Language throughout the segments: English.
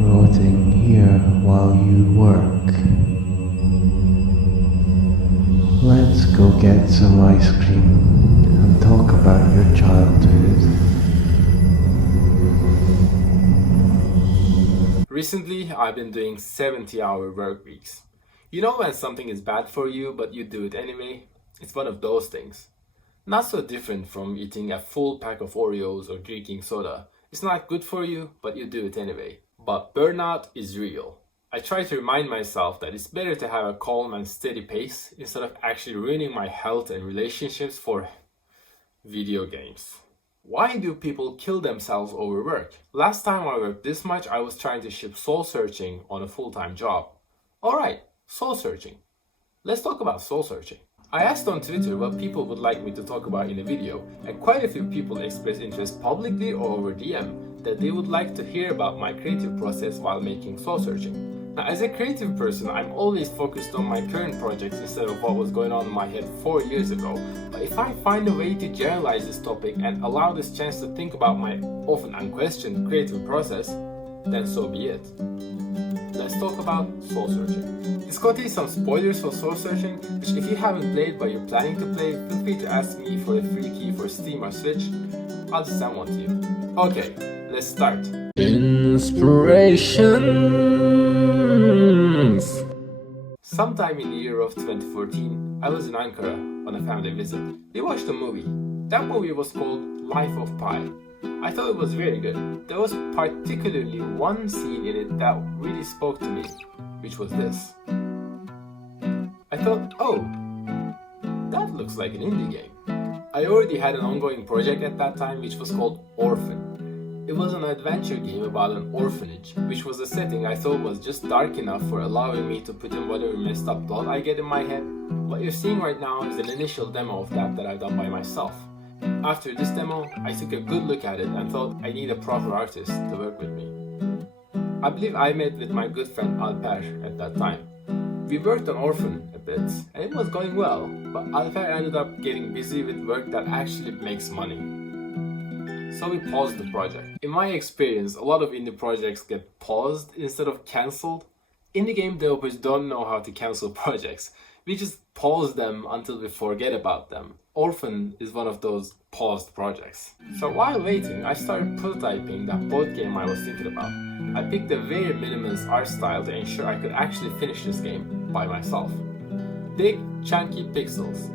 rotting here while you work. Let's go get some ice cream and talk about your childhood. Recently, I've been doing 70-hour work weeks. You know when something is bad for you, but you do it anyway? It's one of those things. Not so different from eating a full pack of Oreos or drinking soda. It's not good for you, but you do it anyway. But burnout is real. I try to remind myself that it's better to have a calm and steady pace instead of actually ruining my health and relationships for video games. Why do people kill themselves over work? Last time I worked this much, I was trying to ship soul searching on a full-time job. Alright, soul searching. Let's talk about soul searching. I asked on Twitter what people would like me to talk about in a video, and quite a few people expressed interest publicly or over DM that they would like to hear about my creative process while making soul searching. Now, as a creative person, I'm always focused on my current projects instead of what was going on in my head 4 years ago. But if I find a way to generalize this topic and allow this chance to think about my often unquestioned creative process, then so be it. Let's talk about soul searching. This contains some spoilers for soul searching, which if you haven't played but you're planning to play, feel free to ask me for a free key for Steam or Switch. I'll just send one to you. Okay, let's start. Inspirations. Sometime in the year of 2014, I was in Ankara on a family visit. We watched a movie. That movie was called Life of Pi. I thought it was very good. There was particularly one scene in it that really spoke to me, which was this. I thought, oh, that looks like an indie game. I already had an ongoing project at that time which was called Orphan. It was an adventure game about an orphanage, which was a setting I thought was just dark enough for allowing me to put in whatever messed up thought I get in my head. What you're seeing right now is an initial demo of that I've done by myself. After this demo, I took a good look at it and thought I need a proper artist to work with me. I believe I met with my good friend Alper at that time. We worked on Orphan a bit and it was going well, but Alper ended up getting busy with work that actually makes money. So we paused the project. In my experience, a lot of indie projects get paused instead of cancelled. Indie game developers don't know how to cancel projects. We just pause them until we forget about them. Orphan is one of those paused projects. So while waiting, I started prototyping that board game I was thinking about. I picked a very minimalist art style to ensure I could actually finish this game by myself. Big, chunky pixels.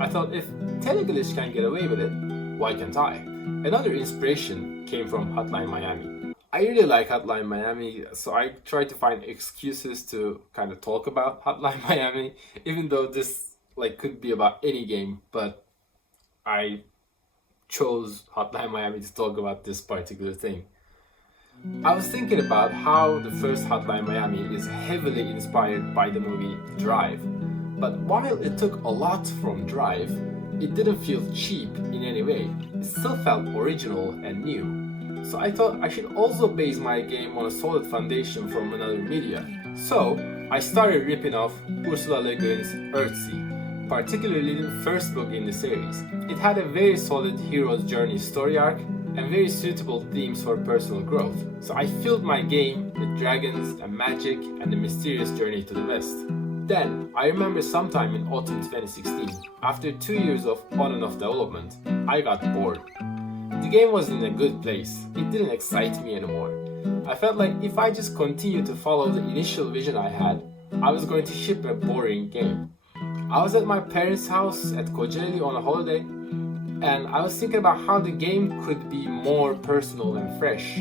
I thought if Teleglitch can get away with it, why can't I? Another inspiration came from Hotline Miami. I really like Hotline Miami, so I tried to find excuses to kind of talk about Hotline Miami, even though this could be about any game, but I chose Hotline Miami to talk about this particular thing. I was thinking about how the first Hotline Miami is heavily inspired by the movie Drive, but while it took a lot from Drive, it didn't feel cheap in any way. It still felt original and new. So I thought I should also base my game on a solid foundation from another media. So I started ripping off Ursula Le Guin's Earthsea, particularly the first book in the series. It had a very solid hero's journey story arc and very suitable themes for personal growth. So I filled my game with dragons and magic and the mysterious journey to the west. Then, I remember sometime in autumn 2016, after 2 years of on and off development, I got bored. The game was in a good place, it didn't excite me anymore. I felt like if I just continued to follow the initial vision I had, I was going to ship a boring game. I was at my parents' house at Kocaeli on a holiday, and I was thinking about how the game could be more personal and fresh.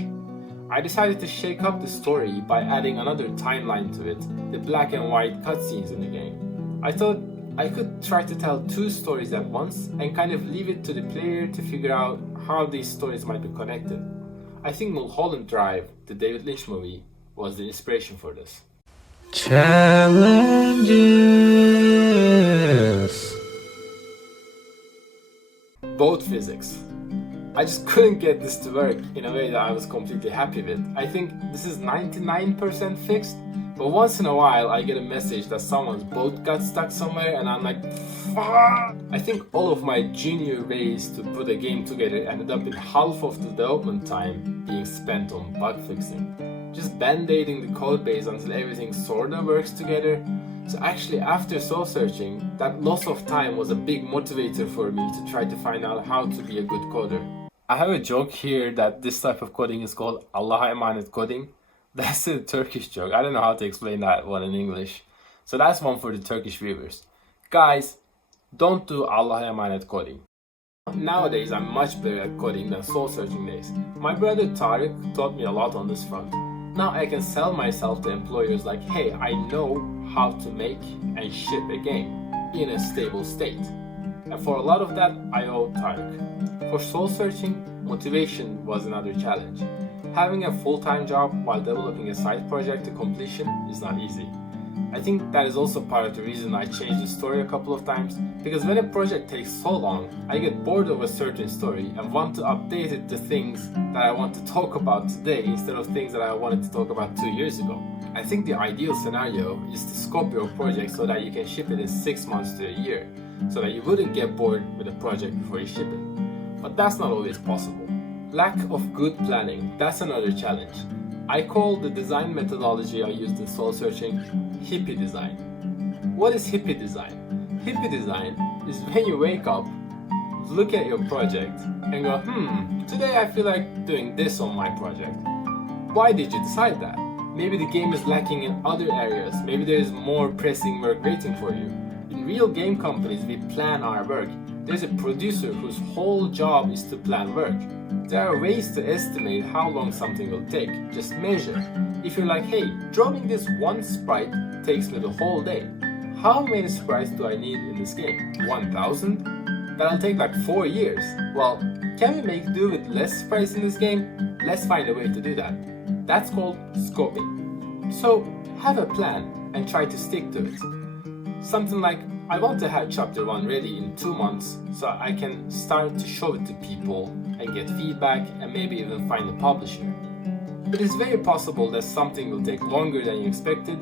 I decided to shake up the story by adding another timeline to it, the black and white cutscenes in the game. I thought I could try to tell two stories at once and kind of leave it to the player to figure out how these stories might be connected. I think Mulholland Drive, the David Lynch movie, was the inspiration for this. Challenges. Boat physics. I just couldn't get this to work in a way that I was completely happy with. I think this is 99% fixed, But once in a while I get a message that someone's boat got stuck somewhere and I'm like, fuck! I think all of my junior ways to put a game together ended up in half of the development time being spent on bug fixing. Just band-aiding the code base until everything sorta works together. So actually after soul searching, that loss of time was a big motivator for me to try to find out how to be a good coder. I have a joke here that this type of coding is called Allah'a emanet coding. That's a Turkish joke. I don't know how to explain that one in English. So that's one for the Turkish viewers. Guys, don't do Allah'a emanet coding. Nowadays I'm much better at coding than soul searching days. My brother Tariq taught me a lot on this front. Now I can sell myself to employers like, hey, I know how to make and ship a game in a stable state. And for a lot of that, I owe Tariq. For soul searching, motivation was another challenge. Having a full-time job while developing a side project to completion is not easy. I think that is also part of the reason I changed the story a couple of times, because when a project takes so long, I get bored of a certain story and want to update it to things that I want to talk about today instead of things that I wanted to talk about 2 years ago. I think the ideal scenario is to scope your project so that you can ship it in 6 months to a year, so that you wouldn't get bored with a project before you ship it. But that's not always possible. Lack of good planning, that's another challenge. I call the design methodology I used in soul searching Hippie Design. What is Hippie Design? Hippie Design is when you wake up, look at your project, and go, today I feel like doing this on my project. Why did you decide that? Maybe the game is lacking in other areas, maybe there is more pressing work waiting for you. In real game companies, we plan our work. There's a producer whose whole job is to plan work. There are ways to estimate how long something will take. Just measure. If you're like, hey, drawing this one sprite takes me the whole day. How many sprites do I need in this game? 1,000? That'll take like 4 years. Well, can we make do with less sprites in this game? Let's find a way to do that. That's called scoping. So, have a plan and try to stick to it. Something like, I want to have chapter 1 ready in 2 months so I can start to show it to people and get feedback and maybe even find a publisher. It is very possible that something will take longer than you expected,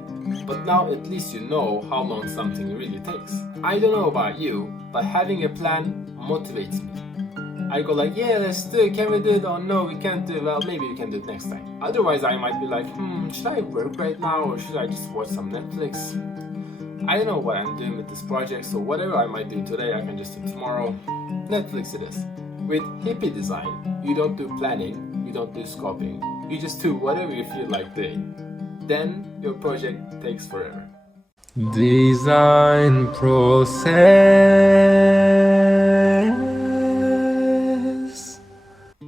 but now at least you know how long something really takes. I don't know about you, but having a plan motivates me. I go like, yeah, let's do it, can we do it? Oh no, we can't do it, well maybe we can do it next time. Otherwise I might be like, should I work right now or should I just watch some Netflix? I don't know what I'm doing with this project, so whatever I might do today, I can just do tomorrow. Netflix it is. With Hippie Design, you don't do planning, you don't do scoping, you just do whatever you feel like doing. Then your project takes forever. Design process.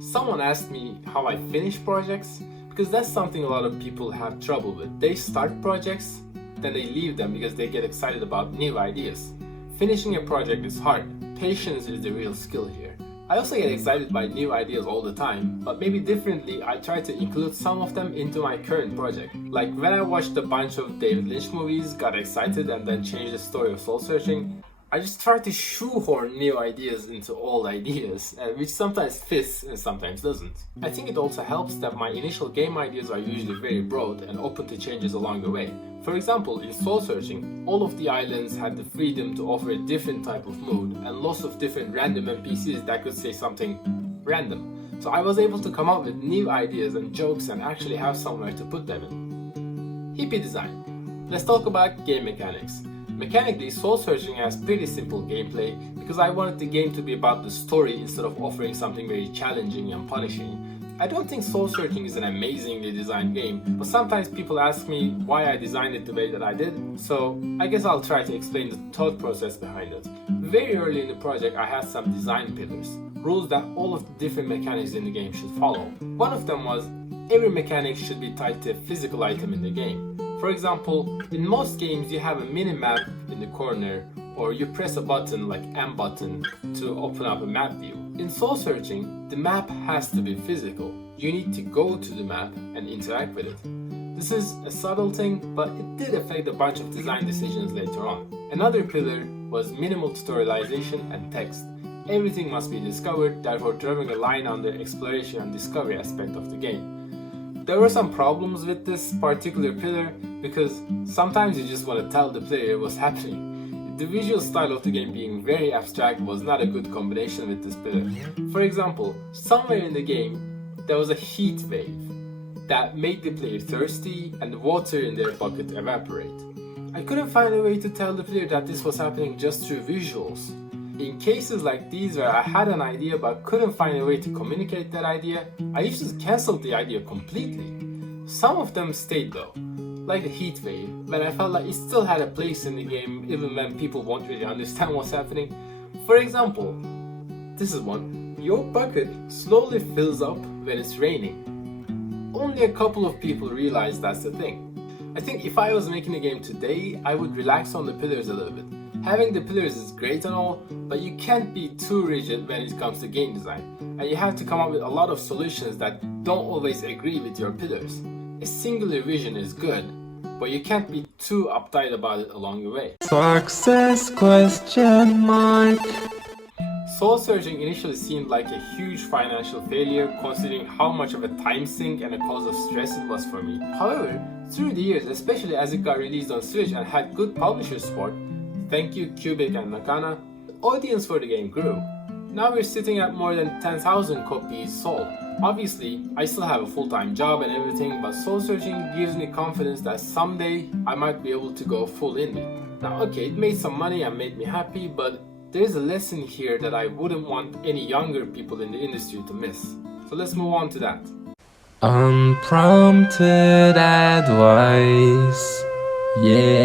Someone asked me how I finish projects, because that's something a lot of people have trouble with. They start projects, then they leave them because they get excited about new ideas. Finishing a project is hard. Patience is the real skill here. I also get excited by new ideas all the time, but maybe differently, I try to include some of them into my current project. Like when I watched a bunch of David Lynch movies, got excited and then changed the story of soul searching, I just try to shoehorn new ideas into old ideas, which sometimes fits and sometimes doesn't. I think it also helps that my initial game ideas are usually very broad and open to changes along the way. For example, in soul searching, all of the islands had the freedom to offer a different type of mood and lots of different random NPCs that could say something random. So I was able to come up with new ideas and jokes and actually have somewhere to put them in. Hippie Design. Let's talk about game mechanics. Mechanically, soul searching has pretty simple gameplay because I wanted the game to be about the story instead of offering something very challenging and punishing. I don't think soul searching is an amazingly designed game, but sometimes people ask me why I designed it the way that I did, so I guess I'll try to explain the thought process behind it. Very early in the project I had some design pillars, rules that all of the different mechanics in the game should follow. One of them was every mechanic should be tied to a physical item in the game. For example, in most games you have a mini-map in the corner, or you press a button like M button to open up a map view. In soul searching, the map has to be physical. You need to go to the map and interact with it. This is a subtle thing, but it did affect a bunch of design decisions later on. Another pillar was minimal tutorialization and text. Everything must be discovered, therefore drawing a line on the exploration and discovery aspect of the game. There were some problems with this particular pillar because sometimes you just want to tell the player what's happening. The visual style of the game being very abstract was not a good combination with this pillar. For example, somewhere in the game there was a heat wave that made the player thirsty and the water in their bucket evaporate. I couldn't find a way to tell the player that this was happening just through visuals. In cases like these where I had an idea but couldn't find a way to communicate that idea, I used to cancel the idea completely. Some of them stayed though, like the heat wave, when I felt like it still had a place in the game even when people won't really understand what's happening. For example, this is one. Your bucket slowly fills up when it's raining. Only a couple of people realize that's the thing. I think if I was making a game today, I would relax on the pillars a little bit. Having the pillars is great and all, but you can't be too rigid when it comes to game design, and you have to come up with a lot of solutions that don't always agree with your pillars. A singular vision is good, but you can't be too uptight about it along the way. Success question mark. Soul searching initially seemed like a huge financial failure considering how much of a time sink and a cause of stress it was for me. However, through the years, especially as it got released on Switch and had good publisher support, thank you Cubic and Nakana, the audience for the game grew. Now we're sitting at more than 10,000 copies sold. Obviously, I still have a full-time job and everything, but soul searching gives me confidence that someday I might be able to go full indie. Now okay, it made some money and made me happy, but there's a lesson here that I wouldn't want any younger people in the industry to miss. So let's move on to that. Unprompted advice. Yeah.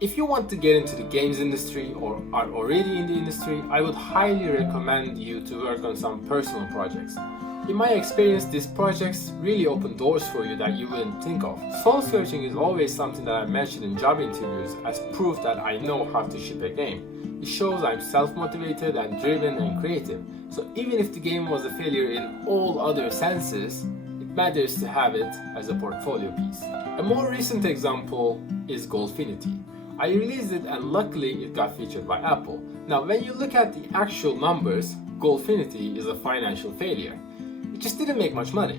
If you want to get into the games industry or are already in the industry, I would highly recommend you to work on some personal projects. In my experience, these projects really open doors for you that you wouldn't think of. Soul searching is always something that I mention in job interviews as proof that I know how to ship a game. It shows I'm self-motivated and driven and creative. So even if the game was a failure in all other senses, it matters to have it as a portfolio piece. A more recent example is Golfinity. I released it and luckily it got featured by Apple. Now when you look at the actual numbers, Golfinity is a financial failure. It just didn't make much money.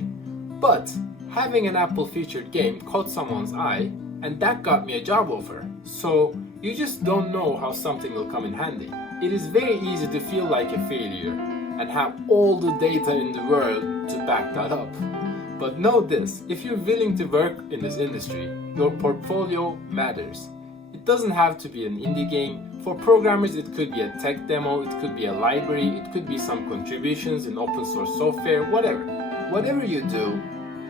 But having an Apple featured game caught someone's eye and that got me a job offer. So you just don't know how something will come in handy. It is very easy to feel like a failure and have all the data in the world to back that up. But know this, if you're willing to work in this industry, your portfolio matters. It doesn't have to be an indie game. For programmers, it could be a tech demo, it could be a library, it could be some contributions in open source software, whatever. Whatever you do,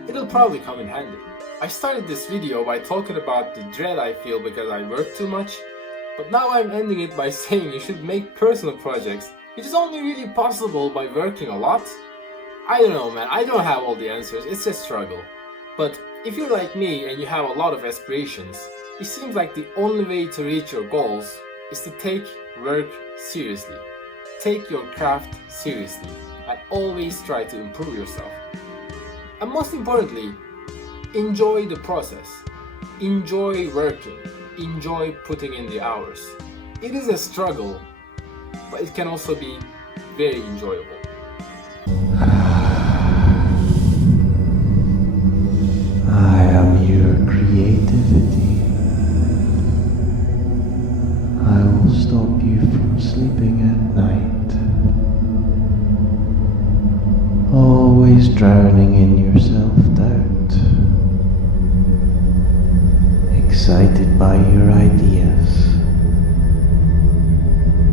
it'll probably come in handy. I started this video by talking about the dread I feel because I work too much, but now I'm ending it by saying you should make personal projects. It is only really possible by working a lot. I don't know, man, I don't have all the answers, it's a struggle. But if you're like me and you have a lot of aspirations, it seems like the only way to reach your goals is to take work seriously. Take your craft seriously and always try to improve yourself. And most importantly, enjoy the process. Enjoy working. Enjoy putting in the hours. It is a struggle, but it can also be very enjoyable. I am your creativity. I will stop you from sleeping at night. Always drowning in your self-doubt. Excited by your ideas,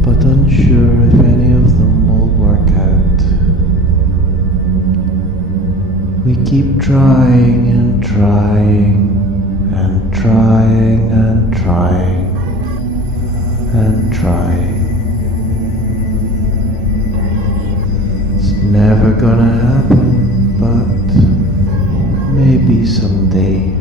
but unsure if any of them will work out. We keep trying and trying and trying and trying and trying. It's never gonna happen, but maybe someday.